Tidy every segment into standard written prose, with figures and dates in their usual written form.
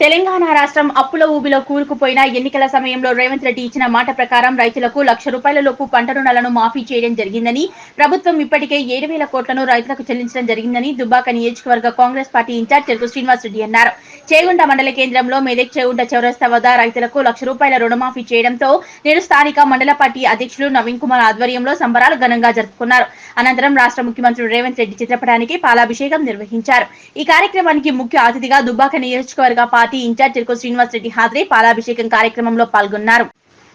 తెలంగాణ రాష్ట్రం అప్పుల ఊబిలో కూరుకుపోయిన ఎన్నికల సమయంలో రేవంత్ రెడ్డి ఇచ్చిన మాట ప్రకారం రైతులకు ₹1,00,000 లోపు పంట రుణాలను మాఫీ చేయడం జరిగిందని, ప్రభుత్వం ఇప్పటికే 7,000 కోట్లను రైతులకు చెల్లించడం జరిగిందని దుబ్బాక నియోజకవర్గ కాంగ్రెస్ పార్టీ ఇన్ఛార్జ్ చెరుకు శ్రీనివాస్ రెడ్డి అన్నారు. చేగుంట మండల కేంద్రంలో మెదక్ చేగుంట చౌరస్తా వద్ద రైతులకు ₹1,00,000 రుణమాఫీ చేయడంతో నేడు స్థానిక మండల పార్టీ అధ్యక్షులు నవీన్ కుమార్ ఆధ్వర్యంలో సంబరాలు ఘనంగా జరుపుకున్నారు. అనంతరం రాష్ట్ర ముఖ్యమంత్రి రేవంత్ రెడ్డి చిత్రపటానికి పాలాభిషేకం నిర్వహించారు. ఈ కార్యక్రమానికి ముఖ్య అతిథిగా దుబ్బాక నియోజకవర్గ పార్టీ ఇన్ఛార్జ్ చెరుకు శ్రీనివాస్ రెడ్డి హాజరై పాలాభిషేకం కార్యక్రమంలో పాల్గొన్నారు.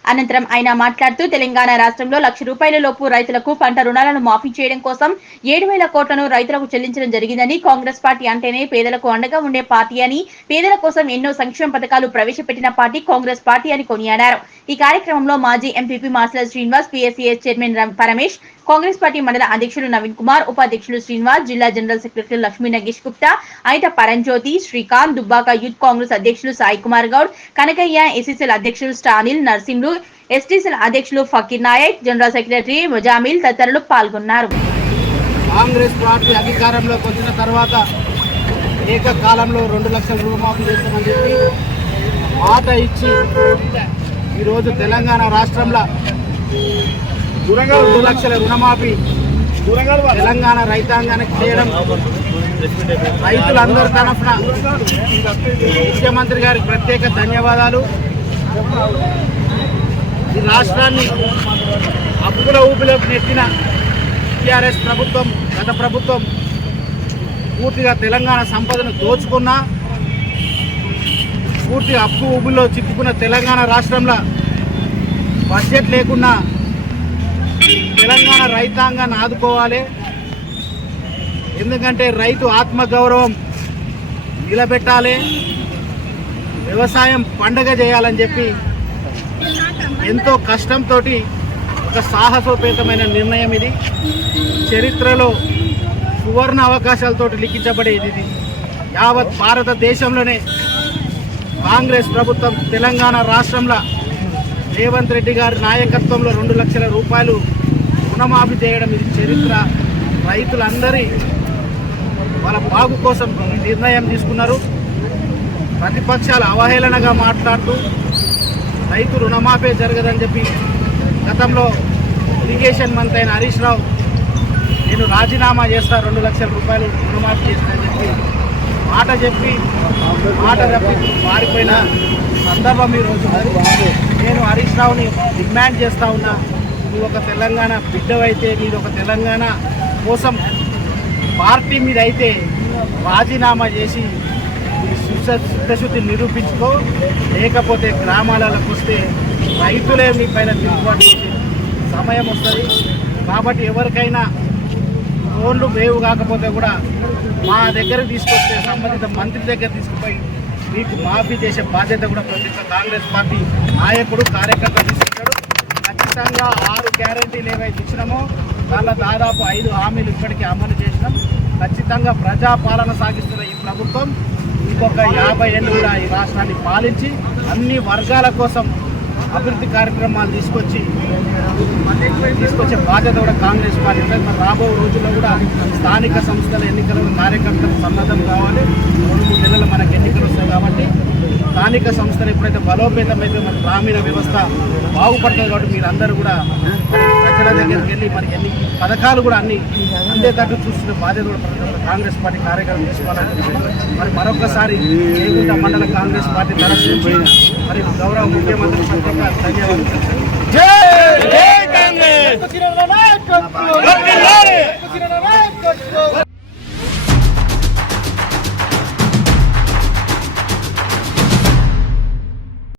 అనంతరం ఆయన మాట్లాడుతూ తెలంగాణ రాష్ట్రంలో ₹1,00,000 లోపు రైతులకు పంట రుణాలను మాఫీ చేయడం కోసం 7,000 కోట్లను రైతులకు చెల్లించడం జరిగిందని, కాంగ్రెస్ పార్టీ అంటేనే పేదలకు అండగా ఉండే పార్టీ అని, పేదల కోసం ఎన్నో సంక్షేమ పథకాలు ప్రవేశపెట్టిన పార్టీ కాంగ్రెస్ పార్టీ అని కొనియాడారు. ఈ కార్యక్రమంలో మాజీ MPP Masla Srinivas, PSCS chairman Paramesh, Congress party మండల అధ్యక్షులు నవీన్ కుమార్, ఉపాధ్యక్షులు శ్రీనివాస్, జిల్లా general secretary Lakshmi Nagesh Gupta, Aitha Paranjyothi, Srikanth, Dubbaka youth Congress అధ్యక్షులు సాయి కుమార్ గౌడ్, కనకయ్య, ఎస్సీసీఎల్ అధ్యక్షులు స్టానిల్, నర్సింహులు, ఎస్టీసీఎల్ అధ్యక్షులు ఫకీర్ నాయక్, జనరల్ సెక్రటరీ ముజామిల్ తదితరులు పాల్గొన్నారు. కాంగ్రెస్ పార్టీ అధికారంలోకి వచ్చిన తర్వాత ఏకకాలంలో 2 లక్షల రుణమాఫీ చేస్తామని చెప్పి మాట ఇచ్చి ఈరోజు తెలంగాణ రాష్ట్రంలో 2 లక్షల రుణమాఫీ తెలంగాణ రైతాంగానికి చేయడం రైతులందరి తరఫున ముఖ్యమంత్రి గారికి ప్రత్యేక ధన్యవాదాలు. ఈ రాష్ట్రాన్ని అప్పుల ఊపిలోకి నెట్టిన టీఆర్ఎస్ ప్రభుత్వం, గత ప్రభుత్వం పూర్తిగా తెలంగాణ సంపదను దోచుకున్నా, పూర్తిగా అప్పు ఊబిలో చిక్కుకున్న తెలంగాణ రాష్ట్రంలో బడ్జెట్ లేకున్నా తెలంగాణ రైతాంగాన్ని ఆదుకోవాలి. ఎందుకంటే రైతు ఆత్మగౌరవం నిలబెట్టాలి, వ్యవసాయం పండగ చేయాలని చెప్పి ఎంతో కష్టంతో ఒక సాహసోపేతమైన నిర్ణయం ఇది. చరిత్రలో సువర్ణ అవకాశాలతో లిఖించబడేది ఇది. యావత్ భారతదేశంలోనే కాంగ్రెస్ ప్రభుత్వం తెలంగాణ రాష్ట్రంలో రేవంత్ రెడ్డి గారి నాయకత్వంలో 2 లక్షల రూపాయలు రుణమాఫీ చేయడం ఇది చరిత్ర. రైతులందరి వాళ్ళ బాగు కోసం నిర్ణయం తీసుకున్నారు. ప్రతిపక్షాలు అవహేళనగా మాట్లాడుతూ రైతు రుణమాఫీ జరగదని చెప్పి గతంలో ఇరిగేషన్ మంత్రి అయిన హరీష్ రావు నేను రాజీనామా చేస్తా, 2 లక్షల రూపాయలు రుణమాఫీ చేస్తానని చెప్పి మాట తప్పి మారిపోయిన సందర్భం ఈరోజు. నేను హరీష్ రావుని డిమాండ్ చేస్తూ ఉన్నా, నువ్వు ఒక తెలంగాణ బిడ్డవైతే, మీరు ఒక తెలంగాణ కోసం పార్టీ మీద అయితే రాజీనామా చేసి చిత్తశుద్ధి నిరూపించుకో, లేకపోతే గ్రామాలకు వస్తే రైతులే మీ పైన తిరుగుబాటు చేసే సమయం వస్తుంది. కాబట్టి ఎవరికైనా ఫోన్లు వేవు కాకపోతే కూడా మా దగ్గరకు తీసుకొస్తే సంబంధిత మంత్రి దగ్గర తీసుకుపోయి మీకు మాఫీ చేసే బాధ్యత కూడా ప్రతి ఒక్క కాంగ్రెస్ పార్టీ నాయకుడు, కార్యకర్త తీసుకుంటాడు. ఖచ్చితంగా 6 గ్యారెంటీలు ఏవైతే ఇచ్చినామో దానిలో దాదాపు 5 హామీలు ఇప్పటికీ అమలు చేసినాం. ఖచ్చితంగా ప్రజాపాలన సాగిస్తున్న ఈ ప్రభుత్వం ఇంకొక 50 ఏళ్ళు కూడా ఈ రాష్ట్రాన్ని పాలించి అన్ని వర్గాల కోసం అభివృద్ధి కార్యక్రమాలు తీసుకొచ్చే బాధ్యత కూడా కాంగ్రెస్ పార్టీ ఉంటుంది. మరి రాబో రోజుల్లో కూడా స్థానిక సంస్థల ఎన్నికల కార్యకర్తలు సన్నద్ధం కావాలి. 2-3 నెలలు మనకు ఎన్నికలు వస్తాయి కాబట్టి స్థానిక సంస్థలు ఎప్పుడైతే బలోపేతమైతే మన గ్రామీణ వ్యవస్థ బాగుపడుతుంది. కాబట్టి మీరందరూ కూడా ప్రజల దగ్గరికి వెళ్ళి మనకి ఎన్ని పథకాలు కూడా అన్ని అందేటట్టు చూస్తున్న బాధ్యత కూడా కాంగ్రెస్ పార్టీ కార్యక్రమం తీసుకోవాలని మరి మరొకసారి చేగుంట మండల కాంగ్రెస్ పార్టీ తరఫు నుంచి మరి గౌరవ ముఖ్యమంత్రి ప్రత్యేక ధన్యవాదాలు.